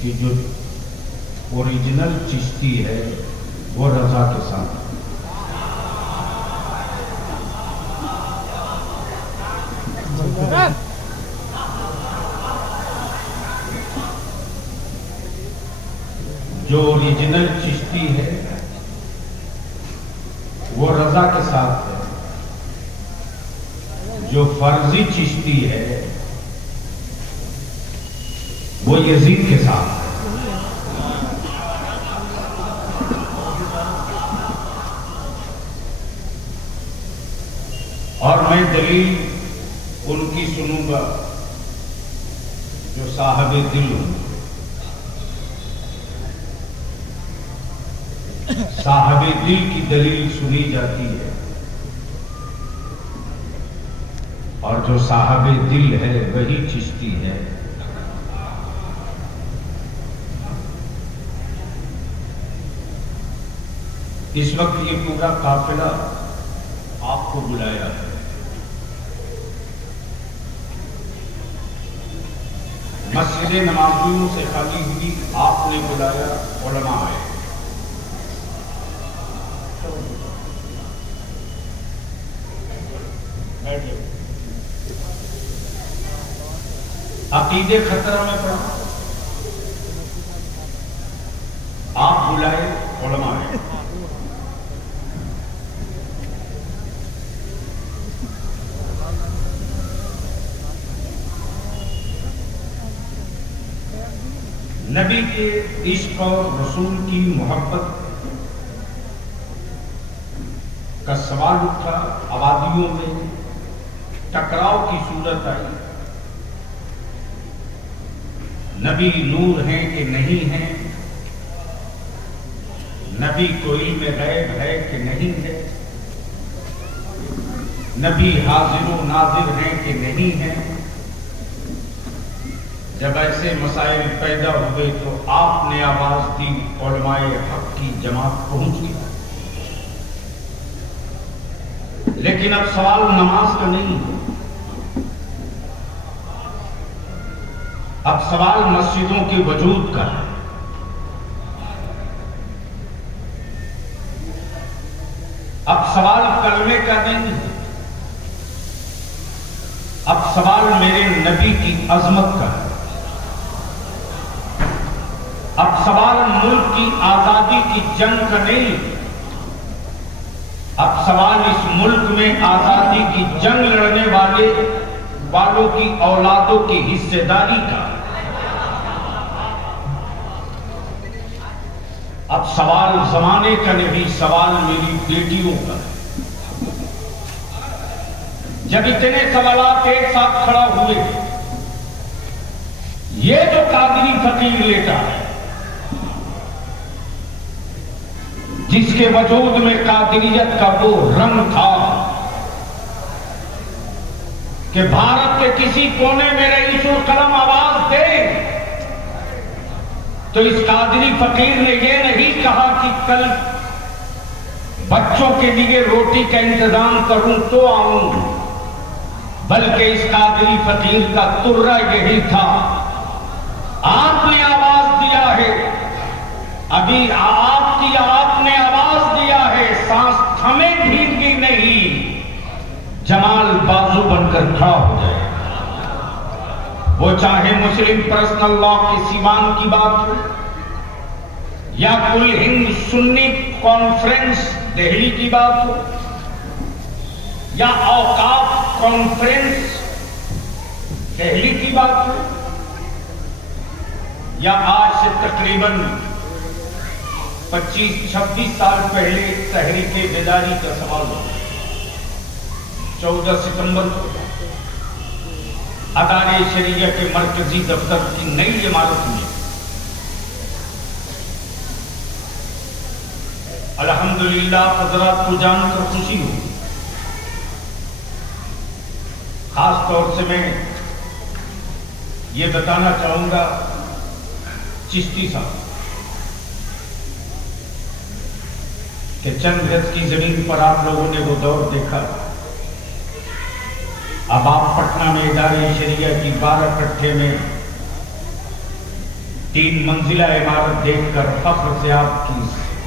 کہ جو اوریجنل چشتی ہے وہ رضا کے ساتھ ہے۔ جو اوریجنل چشتی ہے وہ رضا کے ساتھ ہے، جو فرضی چشتی ہے وہ یزید کے ساتھ ہے۔ اور میں دلیل ان کی سنوں گا جو صاحب دل ہوں۔ صاحب دل کی دلیل سنی جاتی ہے، اور جو صاحب دل ہے وہی چشتی ہے۔ اس وقت یہ پورا قافلہ آپ کو بلایا ہے۔ مسجد نمازیوں سے خالی ہوئی، آپ نے بلایا، علماء آئے۔ عقیدے خطرہ میں پڑا، آپ بلائے، علماء آئے۔ نبی کے عشق اور رسول کی محبت کا سوال اٹھا، آبادیوں میں ٹکراؤ کی صورت آئی۔ نبی نور ہیں کہ نہیں ہیں، نبی کو علم غیب ہے کہ نہیں ہے، نبی حاضر و ناظر ہیں کہ نہیں ہیں۔ جب ایسے مسائل پیدا ہوئے تو آپ نے آواز دی، علماء حق کی جماعت پہنچ گئی۔ لیکن اب سوال نماز کا نہیں ہے، اب سوال مسجدوں کے وجود کا ہے۔ اب سوال کلمے کا نہیں ہے، اب سوال میرے نبی کی عظمت کا ہے۔ اب سوال ملک کی آزادی کی جنگ کا نہیں، اب سوال اس ملک میں آزادی کی جنگ لڑنے والوں کی اولادوں کی حصے داری کا۔ اب سوال زمانے کا نہیں، سوال میری بیٹیوں کا ہے۔ جب اتنے سوالات ایک ساتھ کھڑا ہوئے، یہ جو قادری فقیر لیتا ہے، جس کے وجود میں قادریت کا وہ رنگ تھا کہ بھارت کے کسی کونے میں رئیس القلم آواز دے تو اس قادری فقیر نے یہ نہیں کہا کہ کل بچوں کے لیے روٹی کا انتظام کروں تو آؤں، بلکہ اس قادری فقیر کا ترہ یہی تھا، آپ نے آواز دیا ہے، ابھی آپ نے آواز دیا ہے، سانس تھمے ڈھیلگی نہیں، جمال بازو بن کر کھڑا ہو جائے۔ وہ چاہے مسلم پرسنل لا کی سیمان کی بات ہو، یا کل ہند سنی کانفرنس دہلی کی بات ہو، یا اوقاف کانفرنس دہلی کی بات ہو، یا آج سے تقریباً 25-26 سال پہلے تحریک بیداری کا سوال ہو، 14 ستمبر کو ادارے شریعہ کے مرکزی دفتر کی نئی عمارت میں الحمدللہ حضرات کو جان کر خوشی ہوئی۔ خاص طور سے میں یہ بتانا چاہوں گا چشتی صاحب کہ چند گز کی زمین پر آپ لوگوں نے وہ دور دیکھا، اب آپ پٹنہ میں ادارے شریعہ کی 12 کٹھے میں 3 منزلہ عمارت دیکھ کر فخر سے آپ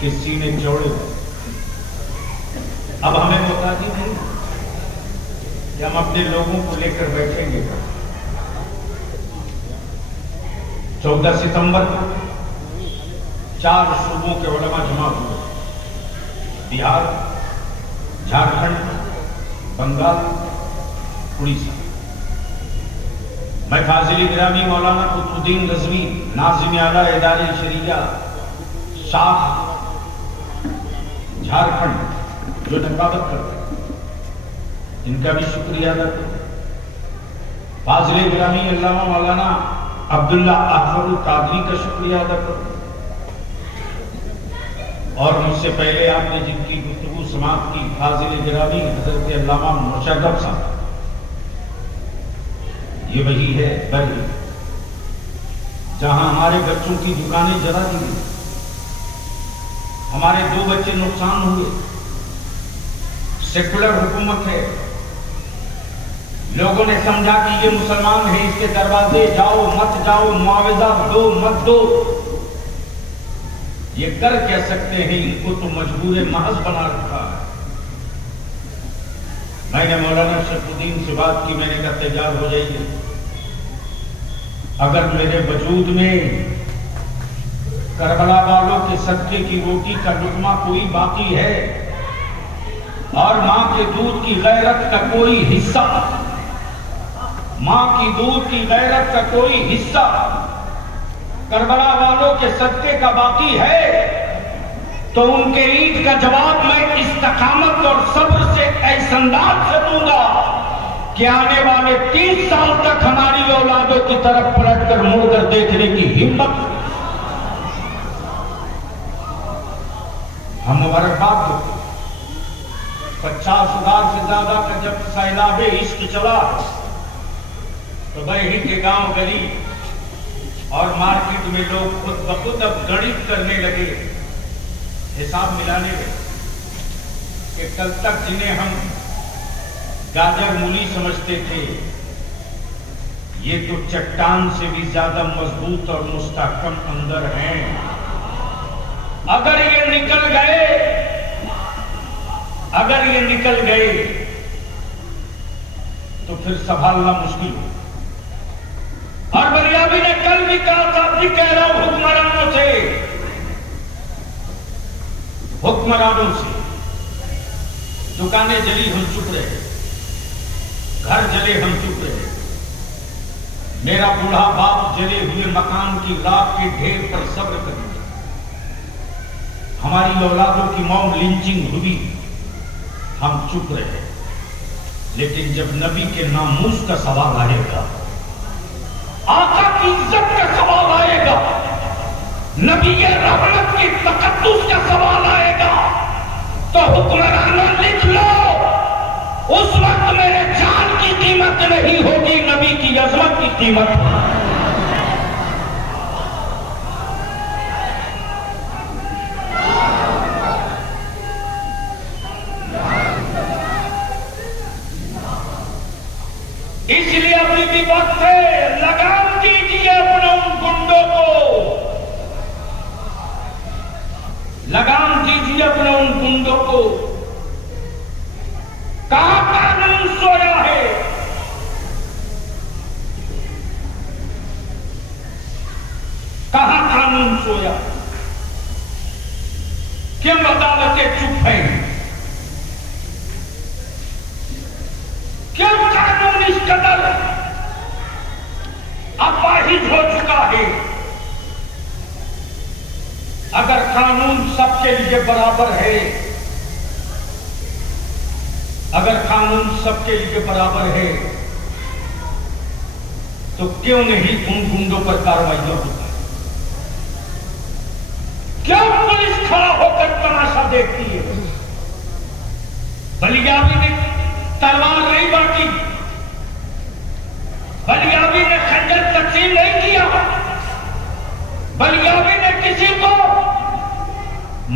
کے سینے چوڑے ہوئے. اب ہمیں محتاجی نہیں کہ ہم اپنے لوگوں کو لے کر بیٹھیں گے. 14 ستمبر کو 4 صوبوں کے علماء جمع ہوئے. بہار، جھارکھنڈ، بنگال، اڑیسہ. میں فاضل گرامی مولانا قطب الدین رضوی ناظم اعلیٰ ادارے شریعہ شاخ جھارکھنڈ جو نقابت کرتے ہیں ان کا بھی شکریہ ادا کرتے ہیں. فاضل گرامی علامہ مولانا عبداللہ احمد القادری کا شکریہ ادا کرتے ہیں. اور مجھ سے پہلے آپ نے جن کی گفتگو سماعت کی فاضل گرامی حضرت علامہ مشرف صاحب، یہ وہی ہے بری جہاں ہمارے بچوں کی دکانیں جلا دی گئی، ہمارے 2 بچے نقصان ہوئے. سیکولر حکومت ہے، لوگوں نے سمجھا کہ یہ مسلمان ہے، اس کے دروازے جاؤ مت جاؤ، معاوضہ دو مت دو. یہ کر کہہ سکتے ہیں، ان کو تو مجبور محض بنا رکھا ہے. میں نے مولانا شرف الدین سے بات کی، میں نے کہا تیار ہو جائیے. اگر میرے وجود میں کربلا والوں کے صدقے کی روٹی کا لقمہ کوئی باقی ہے اور ماں کے دودھ کی غیرت کا کوئی حصہ، ماں کی دودھ کی غیرت کا کوئی حصہ کربلا والوں کے صدقے کا باقی ہے، تو ان کے عید کا جواب میں استقامت اور صبر سے ایسے انداز سے دوں گا کہ آنے والے 30 سال تک ہماری اولادوں کی طرف پلٹ کر مڑ کر دیکھنے کی ہمت ہم مبارکباد دو. 50,000 سے زیادہ کا جب سیلاب عشق چلا تو بڑے کے گاؤں گلی اور مارکیٹ میں لوگ خود بخود اب گڑت کرنے لگے، حساب ملانے لگے کہ کل تک جنہیں ہم گاجر مولی سمجھتے تھے یہ تو چٹان سے بھی زیادہ مضبوط اور مستحکم اندر ہیں. اگر یہ نکل گئے تو پھر سنبھالنا مشکل ہو. اور بریابی نے کل بھی کہا تھا، بھی کہہ رہا ہوں حکمرانوں سے دکانیں جلی ہم چپ رہے، گھر جلے ہم چپ رہے، میرا بوڑھا باپ جلے ہوئے مکان کی راکھ کے ڈھیر پر صبر کر دیا، ہماری اولادوں کی موم لنچنگ ہوئی ہم چپ رہے. لیکن جب نبی کے ناموس کا سوال آئے گا، آقا کی عزت کا سوال آئے گا، نبی رحمت کی تقدس کا سوال آئے گا، تو حکمرانوں لکھ لو، اس وقت میرے جان کی قیمت نہیں ہوگی، نبی کی عظمت کی قیمت ہوگی. اس لیے ابھی بھی وقت ہے، لگام دیجیے اپنے ان گنڈوں کو، لگام دیجیے اپنے ان گنڈوں کو. کہاں قانون سویا ہے؟ کہاں قانون سویا؟ کیوں عدالتیں چپ ہیں؟ کیوں قانون اس قدر اپاہج ہو چکا ہے؟ اگر قانون سب کے لیے برابر ہے، اگر قانون سب کے لیے برابر ہے تو کیوں نہیں ان گنڈوں پر کارروائی ہوتی؟ کیوں پولیس کھڑا ہو کر تماشا دیکھتی ہے؟ بلیابی نے تلوار نہیں بانٹی، بلیابی نے خنجر تقسیم نہیں کیا، بلیابی نے کسی کو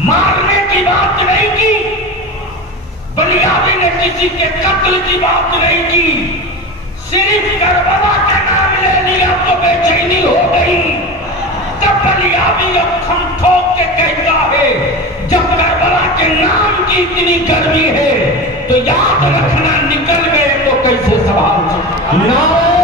مارنے کی بات نہیں کی، بلیابی نے کسی کے قتل کی بات نہیں کی، صرف کربلا کا نام لے لیا تو بے چینی ہو گئی. کے کہتا ہے جب کربلا کے نام کی اتنی گرمی ہے تو یاد رکھنا نکل گئے تو کیسے سنبھال سکتے.